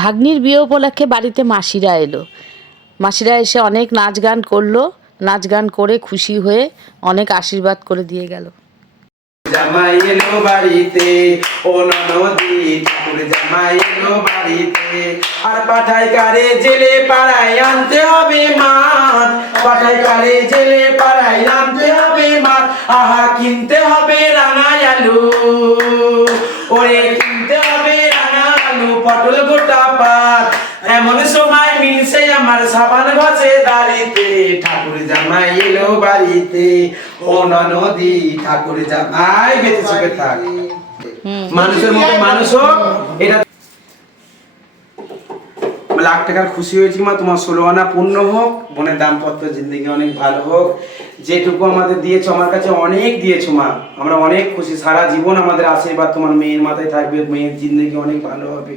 ভাগ্নির বিয়ে উপলক্ষে বাড়িতে মাসিরা এলো। মাসিরা এসে অনেক নাচ গান করলো, নাচ গান করে খুশি হয়ে অনেক আশীর্বাদ করে দিয়ে গেল। জামাই এলো বাড়িতে, ও ননদি ঠাকুর জামাই এলো বাড়িতে, আর পাঠাই কারে জেলে পাড়ায় আনতে হবে মাছ, পাঠাই কারে জেলে পাড়ায় আনতে হবে মাছ, আহা কিনতে হবে রাঙা আলু, ওরে কিনতে হবে রাঙা আলু, পটল গোটা পাত, এমন সময় মিলছে আমার সাবান ঘষে দাঁড়িতে, ঠাকুর জামাই এলো বাড়িতে, ও ননদি ঠাকুর জামাই বেঁচে সুখে থাক। মানুষের মতো মানুষ হোক, এটা লাখ টাকার খুশি হয়েছি মা, তোমার 16 আনা পূর্ণ হোক, বোনের দাম্পত্য জিন্দগি অনেক ভালো হোক, যেটুকু আমাদের দিয়েছো আমার কাছে অনেক দিয়েছো মা, আমরা অনেক খুশি, সারা জীবন আমাদের আশীর্বাদ তোমার মেয়ের মাথায় থাকবে, মেয়ের জিন্দগি অনেক ভালো হবে।